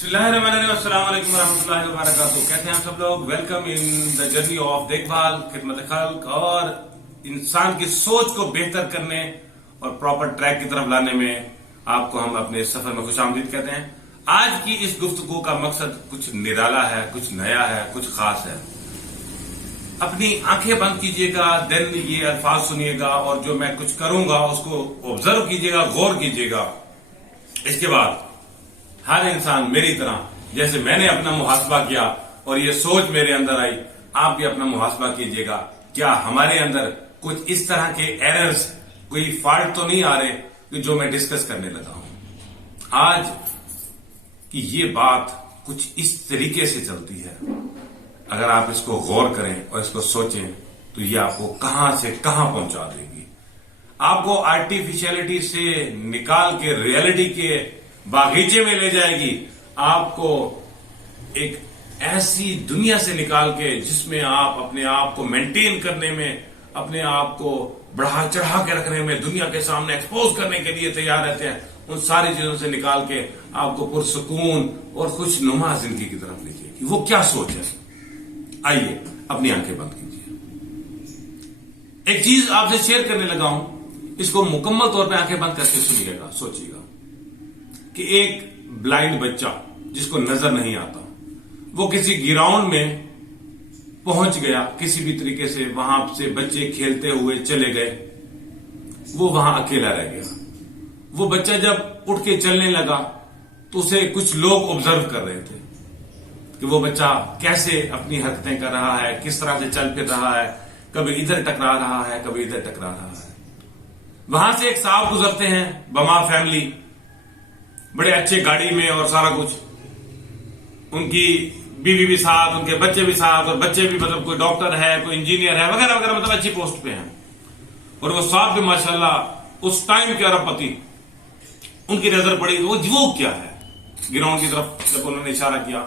बिस्मिल्लाहिर्रहमानिर्रहीम, अस्सलाम वालेकुम रहमतुल्लाहि व बरकातुहू। कैसे हैं आप सब लोग? Welcome in the journey of देखभाल, खिदमत खल्क और इंसान की सोच को बेहतर करने और प्रॉपर ट्रैक की तरफ लाने में आपको हम अपने सफर में खुशामदीद कहते हैं। आज की इस गुफ्तगू का मकसद कुछ निराला है, कुछ नया है, कुछ खास है। अपनी आंखें बंद कीजिएगा, देन ये अल्फाज सुनिएगा और जो मैं कुछ करूंगा उसको ऑब्जर्व कीजिएगा, गौर कीजिएगा। इसके बाद हर इंसान मेरी तरह जैसे मैंने अपना मुहासबा किया और ये सोच मेरे अंदर आई, आप भी अपना मुहासबा कीजिएगा। क्या हमारे अंदर कुछ इस तरह के एरर्स, कोई फॉल्ट तो नहीं आ रहे कि जो मैं डिस्कस करने लगा हूं। आज की ये बात कुछ इस तरीके से चलती है, अगर आप इसको गौर करें और इसको सोचें तो ये आपको कहां से कहां पहुंचा देगी। आपको आर्टिफिशियलिटी से निकाल के रियलिटी के बागीचे में ले जाएगी, आपको एक ऐसी दुनिया से निकाल के जिसमें आप अपने आप को मेंटेन करने में, अपने आप को बढ़ा चढ़ा के रखने में, दुनिया के सामने एक्सपोज करने के लिए तैयार रहते हैं, उन सारी चीजों से निकाल के आपको पुरसुकून और खुशनुमा जिंदगी की तरफ ले जाएगी। वो क्या सोच है? आइए अपनी आंखें बंद कीजिए। एक चीज आपसे शेयर करने लगा हूं, इसको मुकम्मल तौर पे आंखें बंद करके सुनिएगा, सोचिएगा कि एक ब्लाइंड बच्चा जिसको नजर नहीं आता, वो किसी ग्राउंड में पहुंच गया, किसी भी तरीके से वहां से बच्चे खेलते हुए चले गए, वो वहां अकेला रह गया। वो बच्चा जब उठ के चलने लगा तो उसे कुछ लोग ऑब्जर्व कर रहे थे कि वो बच्चा कैसे अपनी हरकतें कर रहा है, किस तरह से चल फिर रहा है, कभी इधर टकरा रहा है, कभी इधर टकरा रहा है। वहां से एक साहब गुजरते हैं, बमा फैमिली, बड़े अच्छे गाड़ी में और सारा कुछ, उनकी बीवी भी साथ, उनके बच्चे भी साथ, और बच्चे भी मतलब कोई डॉक्टर है, कोई इंजीनियर है, वगैरह वगैरह, मतलब अच्छी पोस्ट पे हैं। और वो साहब भी माशाल्लाह उस टाइम के अरबपति, उनकी नजर पड़ी वो क्या है, ग्राउंड की तरफ जब उन्होंने इशारा किया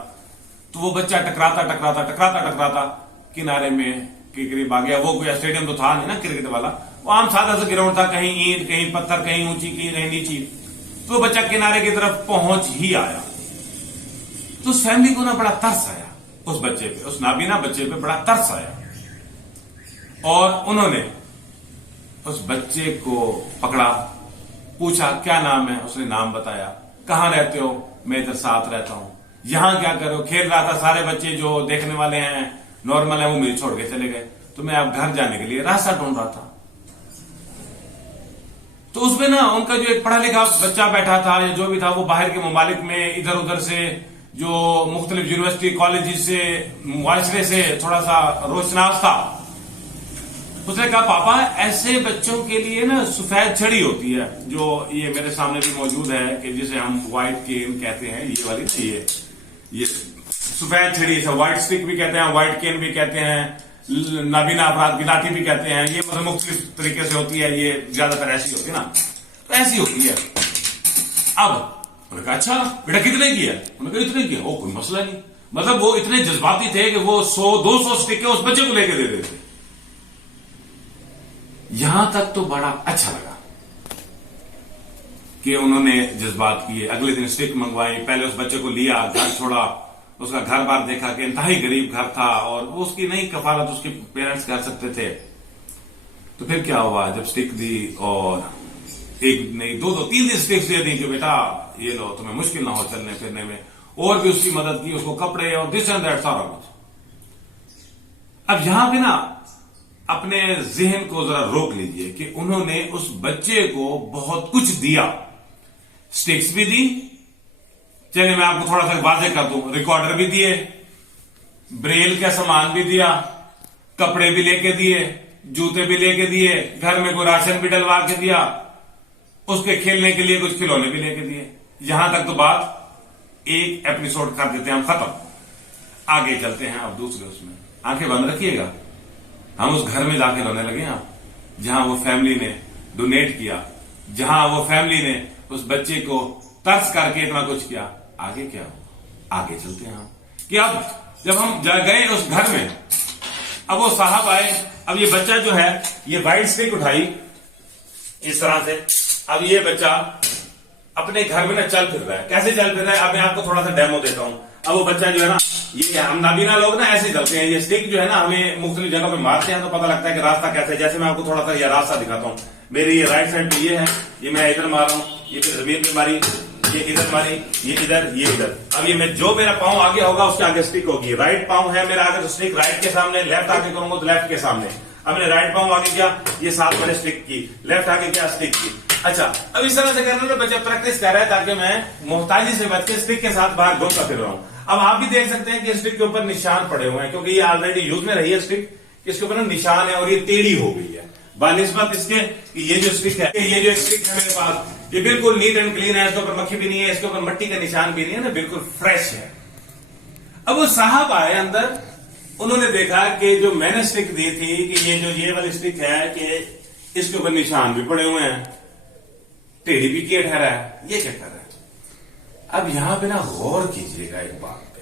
तो वो बच्चा टकराता टकराता टकराता टकराता किनारे में के करीब आ गया। वो कोई स्टेडियम तो था नहीं ना क्रिकेट वाला, वो आम सादा सा ग्राउंड था, कहीं ईंट, कहीं पत्थर, कहीं ऊंची, कहीं नीची। तो बच्चा किनारे की तरफ पहुंच ही आया तो उस फैमिली को ना बड़ा तरस आया उस बच्चे पे, उस नाबीना बच्चे पे बड़ा तरस आया। और उन्होंने उस बच्चे को पकड़ा, पूछा क्या नाम है, उसने नाम बताया। कहां रहते हो? मैं इधर साथ रहता हूं। यहां क्या कर रहे हो? खेल रहा था। सारे बच्चे जो देखने वाले हैं, नॉर्मल है, वो मुझे छोड़ के चले गए, तो मैं अब घर जाने के लिए रास्ता ढूंढ रहा था। तो उसमें ना उनका जो एक पढ़ा लिखा बच्चा बैठा था या जो भी था, वो बाहर के ममालिक में इधर उधर से, जो मुख्तलिफ यूनिवर्सिटी कॉलेज से, मुआशरे से थोड़ा सा रोशनास था। उसने कहा पापा, ऐसे बच्चों के लिए ना सफेद छड़ी होती है, जो ये मेरे सामने भी मौजूद है, कि जिसे हम व्हाइट केन कहते हैं, ये वाली, ये सफेद छड़ी, व्हाइट स्टिक भी कहते हैं, व्हाइट केन भी कहते हैं, नाबीना अपराध की लाठी भी कहते हैं। ये मतलब मुख्तलिफ तरीके से होती है, ये ज्यादातर ऐसी होती है ना, तो ऐसी होती है। अब उन्होंने कहा अच्छा बेटा कितने की है? उन्होंने कहा इतने की है। ओ कोई मसला नहीं। मतलब वो इतने जज्बाती थे कि वो 100-200 स्टिक उस बच्चे को लेके दे देते। यहां तक तो बड़ा अच्छा लगा कि उन्होंने जज्बात किए। अगले दिन स्टिक मंगवाई, पहले उस बच्चे को लिया, घर छोड़ा, उसका घर बार देखा कि इंतहाई गरीब घर था और वो उसकी नहीं कफालत उसके पेरेंट्स कर सकते थे। तो फिर क्या हुआ, जब स्टिक दी और एक नहीं दो 3 स्टिक्स दे दी कि बेटा ये लो, तुम्हें मुश्किल ना हो चलने फिरने में, और भी उसकी मदद की, उसको कपड़े और दिस एंड दैट सारा कुछ। अब यहां पे ना अपने जहन को जरा रोक लीजिए कि उन्होंने उस बच्चे को बहुत कुछ दिया, स्टिक्स भी दी, चलिए मैं आपको थोड़ा सा वाजे कर दूं, रिकॉर्डर भी दिए, ब्रेल का सामान भी दिया, कपड़े भी लेके दिए, जूते भी लेके दिए, घर में कोई राशन भी डलवा के दिया, उसके खेलने के लिए कुछ खिलौने भी लेके दिए। यहां तक तो बात एक एपिसोड कर देते हैं हम, खत्म। आगे चलते हैं अब दूसरे उसमें। आंखें बंद रखिएगा, हम उस घर में जाके रोने लगे आप, जहां वो फैमिली ने डोनेट किया, जहां वो फैमिली ने उस बच्चे को तरस करके इतना कुछ किया। आगे क्या हुआ? आगे चलते हैं हम कि अब जब हम गए उस घर में, अब वो साहब आए, अब ये बच्चा जो है, ये व्हाइट स्टिक उठाई इस तरह से, अब ये बच्चा اپنے گھر میں نا چل پھر رہا ہے. کیسے چل پھر رہا ہے؟ اب میں آپ کو تھوڑا سا ڈیمو دیتا ہوں. اب وہ بچہ جو ہے نا، یہ ہم نابینا لوگ نا ایسے چلتے ہیں. یہ اسٹک جو ہے نا ہمیں مختلف جگہ پہ مارتے ہیں تو پتہ لگتا ہے کہ راستہ کیسے ہے. جیسے میں آپ کو تھوڑا سا یہ راستہ دکھاتا ہوں. میری یہ رائٹ سائڈ پہ یہ ہے، یہ میں ادھر مار رہا ہوں، یہ پھر زمین پہ ماری، یہ ادھر ماری، یہ ادھر، یہ ادھر. اب یہ میں جو میرا پاؤں آگے ہوگا اس کے آگے اسٹک ہوگی. رائٹ پاؤں ہے میرا، اگر اسٹک رائٹ کے سامنے، لیفٹ آگے کروں گا تو لیفٹ کے سامنے. اب میں نے رائٹ پاؤں آگے کیا، یہ ساتھ میں نے اسٹک کی، لیفٹ آگے کیا، اسٹک کی. اچھا اب اس طرح سے کرنے میں بچہ پریکٹس کر رہا ہے تاکہ میں محتاجی سے بچ کے اسٹک کے ساتھ باہر گھومتا پھر رہا ہوں. اب آپ بھی دیکھ سکتے ہیں کہ اسٹک کے اوپر نشان پڑے ہوئے ہیں، کیونکہ یہ آلریڈی یوز میں رہی ہے اسٹک. اس کے اوپر نشان ہے اور یہ ٹیڑھی ہو گئی ہے بنسبت اس کے کہ یہ جو اسٹک ہے، یہ جو اسٹک ہے میرے پاس، یہ بالکل نیٹ اینڈ کلین ہے. اس کے اوپر مکھی بھی نہیں ہے، اس کے اوپر مٹی کا نشان بھی نہیں ہے نا، بالکل فریش ہے. اب وہ صاحب آئے اندر، انہوں نے دیکھا کہ جو میں نے اسٹک دی تھی کہ یہ والی اسٹک ہے کہ اس کے اوپر نشان بھی پڑے ہوئے ہیں، ٹیڑھی بھی کیے ٹھہرا ہے. یہ کیا کر رہا ہے؟ اب یہاں پہ نا غور کیجئے گا ایک بات پہ.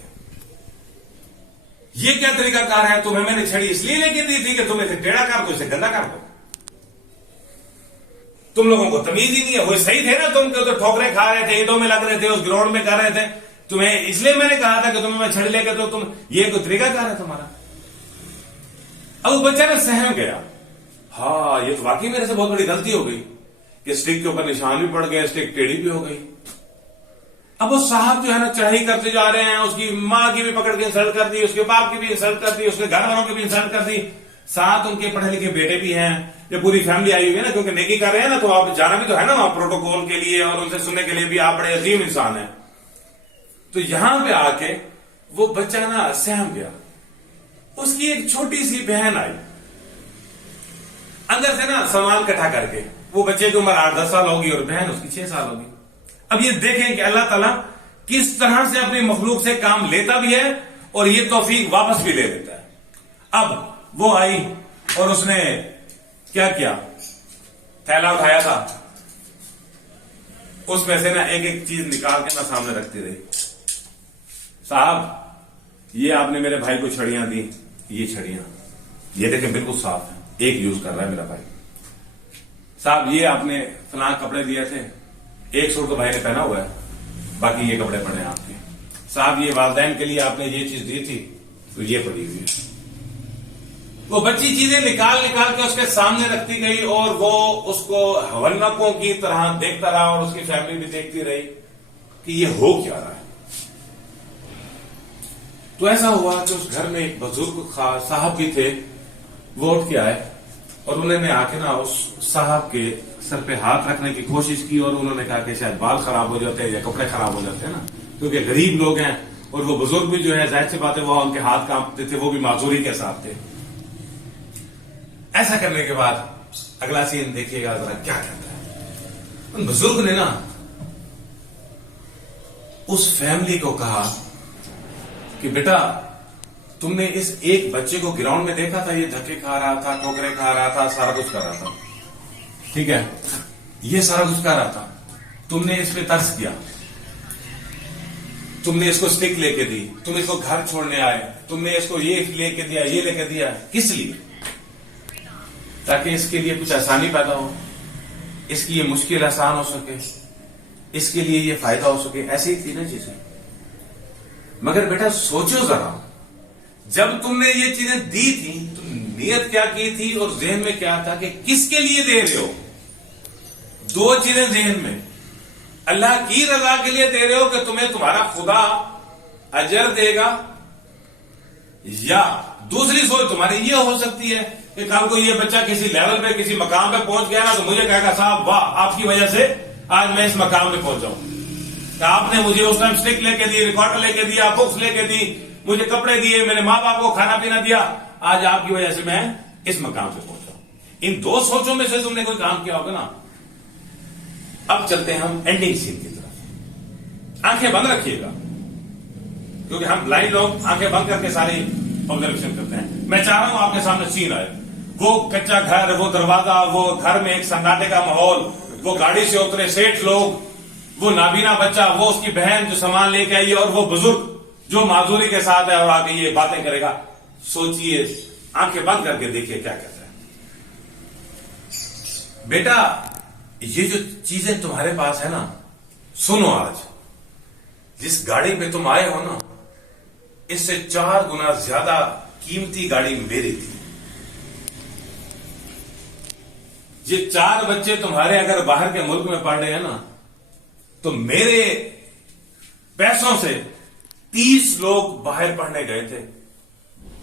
یہ کیا طریقہ کار ہے؟ تمہیں میں نے چھڑی اس لیے لے کے دی تھی کہ تم اسے ٹیڑھا کر دو، اسے گندا کر دو. تم لوگوں کو تمیز ہی نہیں ہے. وہ صحیح تھے نا، تم تو ٹھوکرے کھا رہے تھے، اینٹوں میں لگ رہے تھے، اس گراؤنڈ میں کر رہے تھے. تمہیں اس لیے میں نے کہا تھا کہ تمہیں میں چھڑی لے کے، تو تم یہ کوئی طریقہ کار ہے تمہارا. اب وہ بچہ نا سہم گیا، ہاں یہ تو واقعی میرے سے بہت بڑی غلطی ہو گئی کہ اسٹک کے اوپر نشان بھی پڑ گئے، اسٹک ٹیڑھی بھی ہو گئی. اب وہ صاحب جو ہے نا چڑھائی کرتے جا رہے ہیں، اس کی ماں کی بھی پکڑ کے انسلٹ کر دی، اس کے باپ کی بھی انسلٹ کر دی، اس کے گھر والوں کی بھی انسلٹ کر دی، ساتھ ان کے پڑھے لکھے بیٹے بھی ہیں. یہ پوری فیملی آئی ہوئی ہے نا، کیونکہ نیکی کر رہے ہیں نا، تو آپ جانا بھی تو ہے نا وہاں پروٹوکول کے لیے، اور ان سے سننے کے لیے بھی آپ بڑے عظیم انسان ہیں. تو یہاں پہ آ کے وہ بچہ نا سہم گیا. اس کی ایک چھوٹی سی بہن آئی اندر سے نا سامان اکٹھا کر کے. وہ بچے کی عمر 8-10 سال ہوگی اور بہن اس کی 6 سال ہوگی. اب یہ دیکھیں کہ اللہ تعالیٰ کس طرح سے اپنی مخلوق سے کام لیتا بھی ہے اور یہ توفیق واپس بھی لے لیتا ہے. اب وہ آئی اور اس نے کیا کیا، تھیلا اٹھایا تھا، اس میں سے نا ایک ایک چیز نکال کے نا سامنے رکھتی رہی. صاحب یہ آپ نے میرے بھائی کو چھڑیاں دی، یہ چھڑیاں یہ دیکھیں بالکل صاف ہے، ایک یوز کر رہا ہے میرا بھائی. صاحب یہ آپ نے فلاں کپڑے دیے تھے، ایک سوٹ تو بھائی نے پہنا ہوا ہے، باقی یہ کپڑے پڑے ہیں آپ کے. صاحب یہ والدین کے لیے آپ نے یہ چیز دی تھی تو یہ پڑی ہوئی ہے. وہ بچی چیزیں نکال نکال کے اس کے سامنے رکھتی گئی اور وہ اس کو حولناکوں کی طرح دیکھتا رہا، اور اس کی فیملی بھی دیکھتی رہی کہ یہ ہو کیا رہا ہے. تو ایسا ہوا کہ اس گھر میں ایک بزرگ صاحب بھی تھے. وہ اٹھ کے آئے اور انہوں نے آ کے نا اس صاحب کے سر پہ ہاتھ رکھنے کی کوشش کی، اور انہوں نے کہا کہ شاید بال خراب ہو جاتے ہیں یا کپڑے خراب ہو جاتے ہیں نا، کیونکہ غریب لوگ ہیں، اور وہ بزرگ بھی جو ہے ظاہر سی بات ہے وہ ان کے ہاتھ کانپتے تھے، وہ بھی معذوری کے ساتھ تھے. ایسا کرنے کے بعد اگلا سین دیکھیے گا ذرا کیا کرتا ہے. ان بزرگ نے نا اس فیملی کو کہا کہ بیٹا تم نے اس ایک بچے کو گراؤنڈ میں دیکھا تھا، یہ دھکے کھا رہا تھا، ٹھوکرے کھا رہا تھا، سارا کچھ کر رہا تھا، ٹھیک ہے، یہ سارا کچھ کر رہا تھا. تم نے اس پہ ترس کیا، تم نے اس کو اسٹک لے کے دی، تم اس کو گھر چھوڑنے آئے، تم نے اس کو یہ لے کے دیا، یہ لے کے دیا. کس لیے؟ تاکہ اس کے لیے کچھ آسانی پیدا ہو، اس کی یہ مشکل آسان ہو سکے، اس کے لیے یہ فائدہ ہو سکے. ایسی ہی تھی نا چیزیں. مگر بیٹا سوچو ذرا، جب تم نے یہ چیزیں دی تھی تو نیت کیا کی تھی اور ذہن میں کیا تھا کہ کس کے لیے دے رہے ہو؟ دو چیزیں ذہن میں، اللہ کی رضا کے لیے دے رہے ہو کہ تمہیں تمہارا خدا اجر دے گا، یا دوسری سوچ تمہاری یہ ہو سکتی ہے کہ کل کو یہ بچہ کسی لیول پہ کسی مقام پہ پہنچ گیا نا تو مجھے کہے گا صاحب واہ آپ کی وجہ سے آج میں اس مقام پہ پہنچا ہوں، کہ آپ نے مجھے اس ٹائم اسٹک لے کے دی، ریکارڈر لے کے دیا، بکس لے کے دی، مجھے کپڑے دیے، میرے ماں باپ کو کھانا پینا دیا، آج آپ کی وجہ سے میں اس مقام پہ پہنچا ہوں. ان دو سوچوں میں سے تم نے کوئی کام کیا ہوگا نا. اب چلتے ہیں ہم اینڈنگ سین کی طرف. آنکھیں بند رکھیے گا کیونکہ ہم بلائنڈ لوگ آنکھیں بند کر کے ساری آبزرویشن کرتے ہیں. میں چاہ رہا ہوں آپ کے سامنے سین آئے، وہ کچا گھر، وہ دروازہ، وہ گھر میں ایک سناٹے کا ماحول، وہ گاڑی سے اترے سیٹ لوگ، وہ نابینا بچہ، وہ اس کی بہن جو سامان لے کے آئی، اور وہ بزرگ جو معذوری کے ساتھ ہے اور آگے یہ باتیں کرے گا. سوچئے، آنکھیں بند کر کے دیکھیے کیا کہتا ہے. بیٹا یہ جو چیزیں تمہارے پاس ہے نا، सुनो, आज जिस गाड़ी पे तुम आए हो ना, इससे 4 गुना ज्यादा कीमती गाड़ी मेरी थी। ये 4 बच्चे तुम्हारे अगर बाहर के मुल्क में पढ़ रहे हैं ना, तो मेरे पैसों से 30 लोग बाहर पढ़ने गए थे।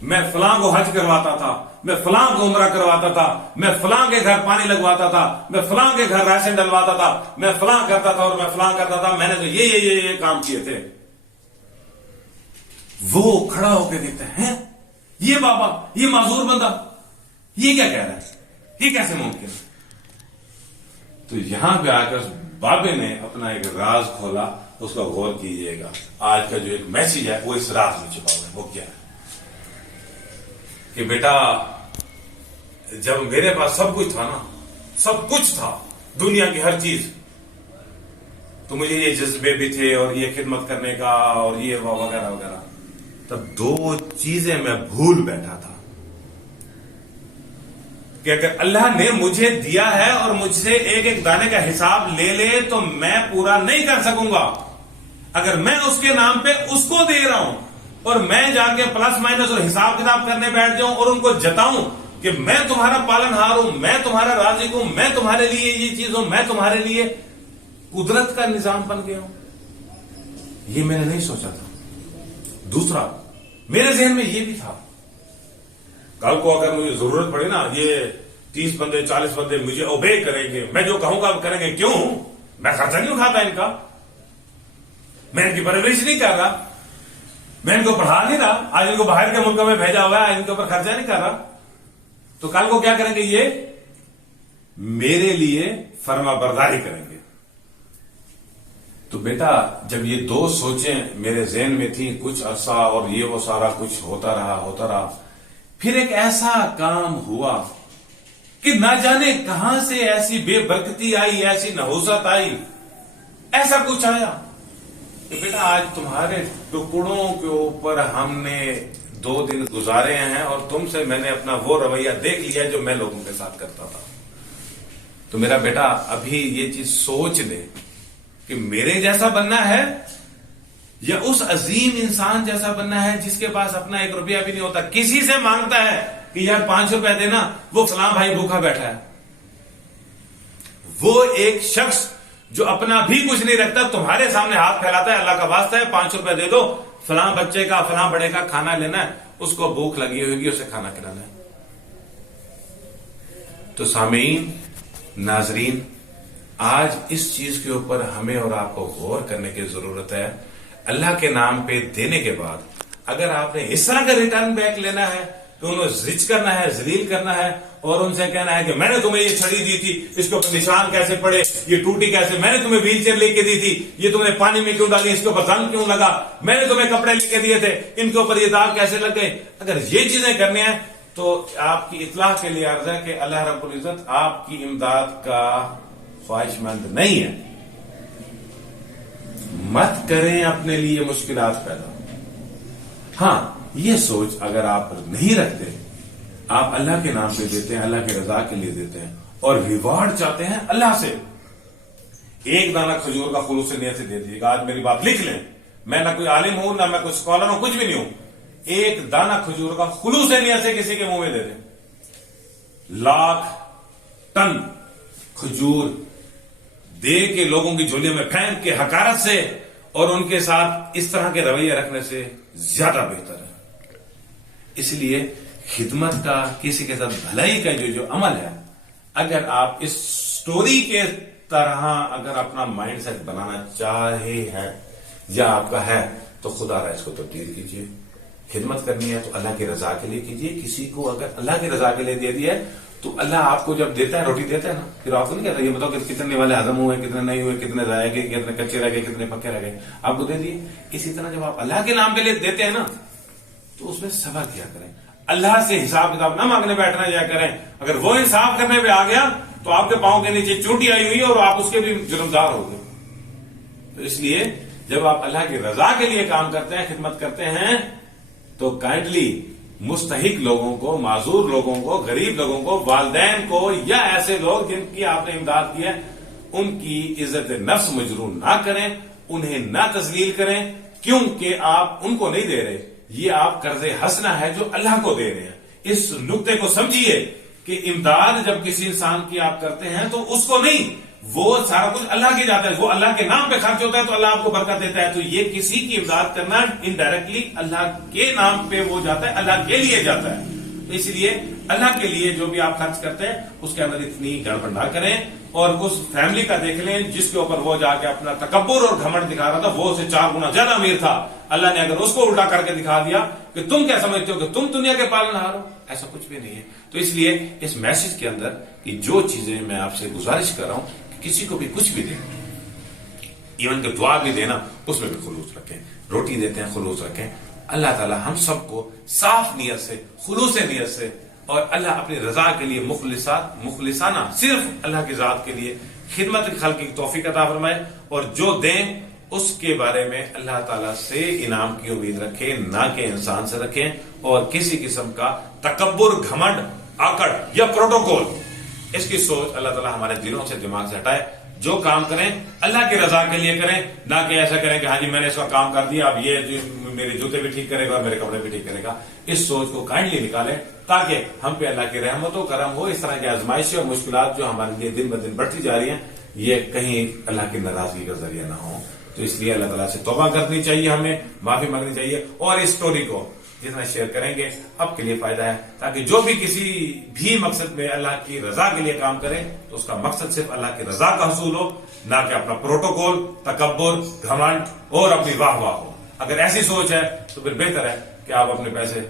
मैं फलां को हज करवाता था, मैं फलां को उम्रा करवाता था, मैं फलां के घर पानी लगवाता था, मैं फलां के घर राशन डलवाता था, मैं फलां करता था और मैं फलां करता था। मैंने तो ये काम किए थे। वो खड़ा होकर देखते हैं, ये बाबा, ये माजूर बंदा, ये क्या कह रहा है, ये कैसे मुमकिन है? तो यहां पे आकर बाबे ने अपना एक राज खोला, उसका गौर कीजिएगा। आज का जो एक मैसेज है वो इस राज में छुपा हुआ है। वो क्या है कि बेटा, जब मेरे पास सब कुछ था ना, सब कुछ था, दुनिया की हर चीज, तो मुझे ये जज्बे भी थे और ये खिदमत करने का और ये वगैरह वगैरह, तब 2 चीजें मैं भूल बैठा था कि अगर अल्लाह ने मुझे दिया है और मुझसे एक एक दाने का हिसाब ले ले तो मैं पूरा नहीं कर सकूंगा। अगर मैं उसके नाम पे उसको दे रहा हूं और मैं जाके प्लस माइनस और हिसाब किताब करने बैठ जाऊं और उनको जताऊं कि मैं तुम्हारा पालनहार हूं, मैं तुम्हारा राज़िक हूं, मैं तुम्हारे लिए ये चीज हूं, मैं तुम्हारे लिए कुदरत का निजाम बन गया हूं, ये मैंने नहीं सोचा था। दूसरा, मेरे जहन में ये भी था, कल को अगर मुझे जरूरत पड़े ना, ये 30 बंदे 40 बंदे मुझे ओबे करेंगे, मैं जो कहूंगा करेंगे। क्यों? मैं खर्चा नहीं उठाता इनका, मैं इनकी परवरिश नहीं कर रहा, मैं इनको पढ़ा नहीं रहा, आज इनको बाहर के मुल्कों में भेजा हुआ है, इनके ऊपर खर्चा नहीं कर रहा, तो कल को क्या करेंगे? ये मेरे लिए फर्मा बरदारी करेंगे। तो बेटा, जब ये 2 सोचें मेरे ज़हन में थी कुछ अरसा और ये वो सारा कुछ होता रहा, फिर एक ऐसा काम हुआ कि ना जाने कहां से ऐसी बेबरकती आई, ऐसी नहुसत आई, ऐसा कुछ आया कि बेटा आज तुम्हारे टुकड़ों के ऊपर हमने 2 दिन गुजारे हैं और तुमसे मैंने अपना वो रवैया देख लिया जो मैं लोगों के साथ करता था। तो मेरा बेटा अभी ये चीज सोच ले कि मेरे जैसा बनना है या उस अजीम इंसान जैसा बनना है जिसके पास अपना 1 रुपया भी नहीं होता, किसी से मांगता है कि यार 5 रुपए देना, वो फलां भाई भूखा बैठा है। वो एक शख्स जो अपना भी कुछ नहीं रखता, तुम्हारे सामने हाथ फैलाता है, अल्लाह का वास्ता है 5 रुपए दे दो, फलां बच्चे का फलां बड़े का खाना लेना है, उसको भूख लगी होगी, उसे खाना खिलाना है। तो सामीन, नाजरीन, आज इस चीज के ऊपर हमें और आपको गौर करने की जरूरत है। अल्लाह के नाम पे देने के बाद अगर आपने इस तरह का रिटर्न बैक लेना है तो उन्हें जिच करना है, जलील करना है और उनसे कहना है कि मैंने तुम्हें ये छड़ी दी थी, इसके ऊपर निशान कैसे पड़े, ये टूटी कैसे, मैंने तुम्हें व्हील चेयर लेके दी थी, ये तुमने पानी में क्यों डाली, इसके ऊपर जंग क्यों लगा, मैंने तुम्हें कपड़े लेके दिए थे, इनके ऊपर ये दाग कैसे लग गए। अगर ये चीजें करनी है तो आपकी इत्लाह के लिए अर्ज है कि अल्लाह रब्बुल इज्जत आपकी इमदाद का ख्वाहिशमंद नहीं है। मत करें अपने लिए मुश्किलात पैदा। हाँ, ये सोच अगर आप नहीं रखते, आप अल्लाह के नाम पे देते हैं, अल्लाह की रजा के लिए देते हैं और रिवार्ड चाहते हैं अल्लाह से, 1 दाना खजूर का खुलूस से नियत से दे दीजिएगा। आज मेरी बात लिख लें, मैं ना कोई आलिम हूं, ना मैं कोई स्कॉलर हूं, कुछ भी नहीं हूं। 1 दाना खजूर का खुलूस से नियत से किसी के मुंह में दे दें, 1,00,000 टन खजूर दे के लोगों की झोलियों में फेंक के हकारत से और उनके साथ इस तरह के रवैये रखने से ज्यादा बेहतर है। इसलिए खिदमत का, किसी के साथ भलाई का जो अमल है, अगर आप इस स्टोरी के तरह अगर अपना माइंड सेट बनाना चाहे हैं या आपका है तो खुदा रा इसको तब्दील कीजिए। खिदमत करनी है तो अल्लाह की रजा के लिए कीजिए। किसी को अगर अल्लाह की रजा के लिए दे दिया है तो अल्लाह आपको जब देता है, रोटी देता है ना, फिर आपको नहीं कहता ये बताओ कि कितने वाले हजम हुए, कितने नहीं हुए, कितने रह गए, कितने कच्चे रह गए, कितने पक्के रह गए, आपको दे दिए। इसी तरह जब आप अल्लाह के नाम के लिए देते हैं ना तो उसमें सब्र किया करें, अल्लाह से हिसाब किताब ना मांगने बैठना जाया करें। अगर वो इंसाफ करने पे आ गया तो आपके पांव के नीचे चोटी आई हुई और आप उसके भी जुर्मदार हो गए। तो इसलिए जब आप अल्लाह की रजा के लिए काम करते हैं, खिदमत करते हैं, तो काइंडली मुस्तहिक लोगों को, माजूर लोगों को, गरीब लोगों को, वालदैन को या ऐसे लोग जिनकी आपने इमदाद की है, ان کی عزت نفس مجروح نہ کریں، انہیں نہ تذلیل کریں، کیونکہ آپ ان کو نہیں دے رہے، یہ آپ قرض حسنہ ہے جو اللہ کو دے رہے ہیں۔ اس نقطے کو سمجھیے کہ امداد جب کسی انسان کی آپ کرتے ہیں تو اس کو نہیں، وہ سارا کچھ اللہ کے جاتا ہے، وہ اللہ کے نام پہ خرچ ہوتا ہے تو اللہ آپ کو برکت دیتا ہے۔ تو یہ کسی کی امداد کرنا انڈائریکٹلی اللہ کے نام پہ وہ جاتا ہے، اللہ کے لیے جاتا ہے۔ اس لیے اللہ کے لیے جو بھی آپ خرچ کرتے ہیں اس کے اندر اتنی گڑبڑ نہ کریں، اور اس فیملی کا دیکھ لیں جس کے اوپر وہ جا کے اپنا تکبر اور گھمنڈ دکھا رہا تھا، وہ اسے 4 گنا زیادہ امیر تھا، اللہ نے اگر اس کو الٹا کر کے دکھا دیا کہ تم کیا سمجھتے ہو کہ تم دنیا کے پالنہار ہو، ایسا کچھ بھی نہیں ہے۔ تو اس لیے اس میسج کے اندر کہ جو چیزیں میں آپ سے گزارش کر رہا ہوں کہ کسی کو بھی کچھ بھی دیں، ایون کہ دعا بھی دینا اس میں بھی خلوص رکھیں، روٹی دیتے ہیں خلوص رکھیں۔ اللہ تعالی ہم سب کو صاف نیت سے، خلوص نیت سے، اور اللہ اپنی رضا کے لیے مخلصانہ صرف اللہ کی ذات کے لیے خدمت خلق کی توفیق عطا فرمائے، اور جو دیں اس کے بارے میں اللہ تعالیٰ سے انعام کی امید رکھیں، نہ کہ انسان سے رکھیں، اور کسی قسم کا تکبر، گھمنڈ، آکڑ یا پروٹوکول، اس کی سوچ اللہ تعالیٰ ہمارے دلوں سے، دماغ سے ہٹائے۔ جو کام کریں اللہ کی رضا کے لیے کریں، نہ کہ ایسا کریں کہ ہاں جی میں نے اس کا کام کر دیا، اب یہ میرے جوتے بھی ٹھیک کرے گا اور میرے کپڑے بھی ٹھیک کرے گا۔ اس سوچ کو کائنڈلی نکالیں تاکہ ہم پہ اللہ کی رحمت و کرم ہو۔ اس طرح کی آزمائشیں اور مشکلات جو ہمارے لیے دن بدن بڑھتی جا رہی ہیں، یہ کہیں اللہ کی ناراضگی کا ذریعہ نہ ہو۔ تو اس لیے اللہ تعالیٰ سے توبہ کرنی چاہیے، ہمیں معافی مانگنی چاہیے، اور اس سٹوری کو جتنا شیئر کریں گے اب کے لیے فائدہ ہے، تاکہ جو بھی کسی بھی مقصد میں اللہ کی رضا کے لیے کام کرے تو اس کا مقصد صرف اللہ کی رضا کا حصول ہو، نہ کہ اپنا پروٹوکول، تکبر، گھمنڈ اور اپنی واہ واہ ہو۔ اگر ایسی سوچ ہے تو پھر بہتر ہے کہ آپ اپنے پیسے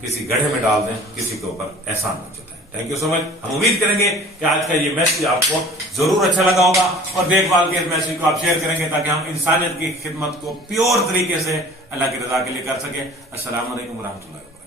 کسی گڑھے میں ڈال دیں، کسی کے اوپر احسان نہ جتائیں۔ تھینک یو سو مچ۔ ہم امید کریں گے کہ آج کا یہ میسج آپ کو ضرور اچھا لگا ہوگا، اور دیکھ بھال کے اس میسج کو آپ شیئر کریں گے تاکہ ہم انسانیت کی خدمت کو پیور طریقے سے اللہ کی رضا کے لیے کر سکیں۔ السلام علیکم ورحمۃ اللہ وبرکاتہ۔